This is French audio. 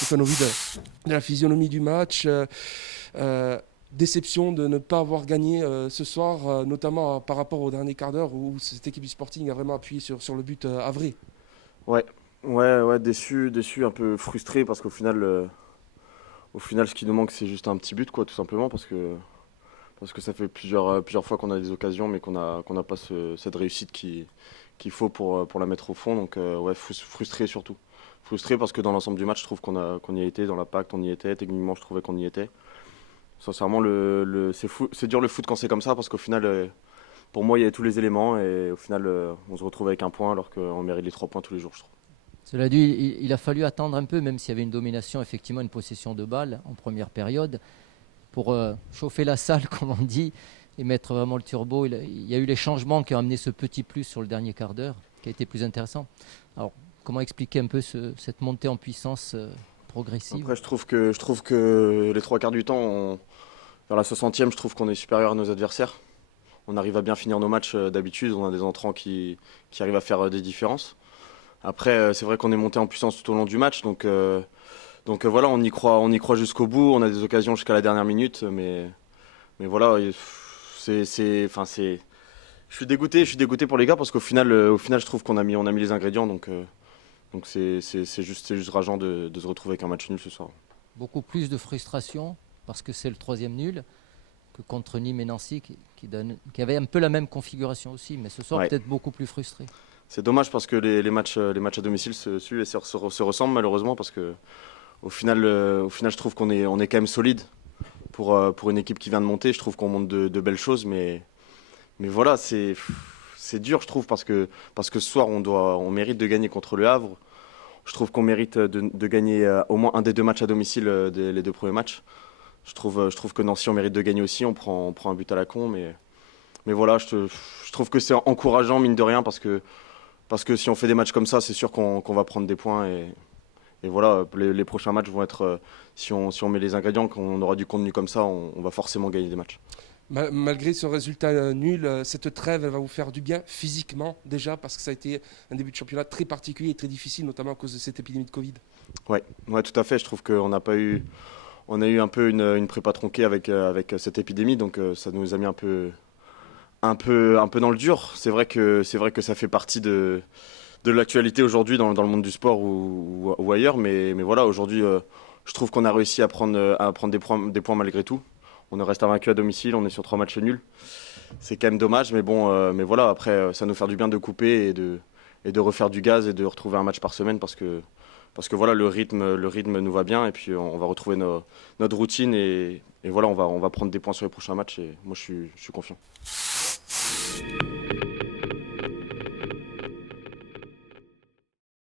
Stefanovic, de la physionomie du match. Déception de ne pas avoir gagné ce soir, notamment par rapport au dernier quart d'heure où cette équipe du Sporting a vraiment appuyé sur le but avré. Ouais, ouais, déçu, un peu frustré parce qu'au final, ce qui nous manque, c'est juste un petit but, quoi, tout simplement, parce que ça fait plusieurs fois qu'on a des occasions, mais qu'on n'a pas cette réussite qu'il faut pour la mettre au fond. Donc, ouais, frustré surtout. Frustré parce que dans l'ensemble du match, je trouve qu'on y a été, dans l'impact, on y était. Techniquement, je trouvais qu'on y était. Sincèrement, c'est dur le foot quand c'est comme ça, parce qu'au final, pour moi, il y a tous les éléments, et au final, on se retrouve avec un point alors qu'on mérite les 3 points tous les jours, je trouve. Cela dit, il a fallu attendre un peu, même s'il y avait une domination, effectivement, une possession de balle en première période, pour chauffer la salle, comme on dit, et mettre vraiment le turbo. Il y a eu les changements qui ont amené ce petit plus sur le dernier quart d'heure, qui a été plus intéressant. Alors, comment expliquer un peu cette montée en puissance progressive? Après, je trouve que les 3 quarts du temps, vers la 60e, je trouve qu'on est supérieur à nos adversaires. On arrive à bien finir nos matchs d'habitude, on a des entrants qui arrivent à faire des différences. Après, c'est vrai qu'on est monté en puissance tout au long du match, donc voilà, on y croit jusqu'au bout, on a des occasions jusqu'à la dernière minute, mais voilà, enfin, je suis dégoûté pour les gars parce qu'au final, je trouve qu'on a mis les ingrédients, donc c'est juste rageant de se retrouver avec un match nul ce soir. Beaucoup plus de frustration, parce que c'est le troisième nul, que contre Nîmes et Nancy, qui avaient un peu la même configuration aussi, mais ce soir Ouais. peut-être beaucoup plus frustré. C'est dommage parce que les matchs à domicile se suivent et se ressemblent malheureusement parce que au final, je trouve qu'on est quand même solide pour une équipe qui vient de monter. Je trouve qu'on monte de belles choses, mais voilà, c'est dur, je trouve, parce que ce soir, on mérite de gagner contre le Havre. Je trouve qu'on mérite de gagner au moins un des 2 matchs à domicile, les 2 premiers matchs. Je trouve que Nancy, on mérite de gagner aussi. On prend un but à la con, mais voilà, je trouve que c'est encourageant, mine de rien, parce que si on fait des matchs comme ça, c'est sûr qu'on va prendre des points. Et voilà, les prochains matchs vont être, si on met les ingrédients, qu'on aura du contenu comme ça, on va forcément gagner des matchs. Malgré ce résultat nul, cette trêve elle va vous faire du bien physiquement déjà parce que ça a été un début de championnat très particulier et très difficile, notamment à cause de cette épidémie de Covid. Ouais, ouais, tout à fait. Je trouve qu'on a eu un peu une prépa tronquée avec cette épidémie, donc ça nous a mis un peu dans le dur. C'est vrai que ça fait partie de l'actualité aujourd'hui dans le monde du sport ou ailleurs, mais voilà, aujourd'hui, je trouve qu'on a réussi à prendre des points malgré tout. On ne reste invaincu à domicile, on est sur 3 matchs nuls. C'est quand même dommage, mais bon, mais voilà, après, ça nous fait du bien de couper et de refaire du gaz et de retrouver un match par semaine parce que voilà, le rythme nous va bien et puis on va retrouver notre routine et voilà, on va prendre des points sur les prochains matchs et moi je suis confiant.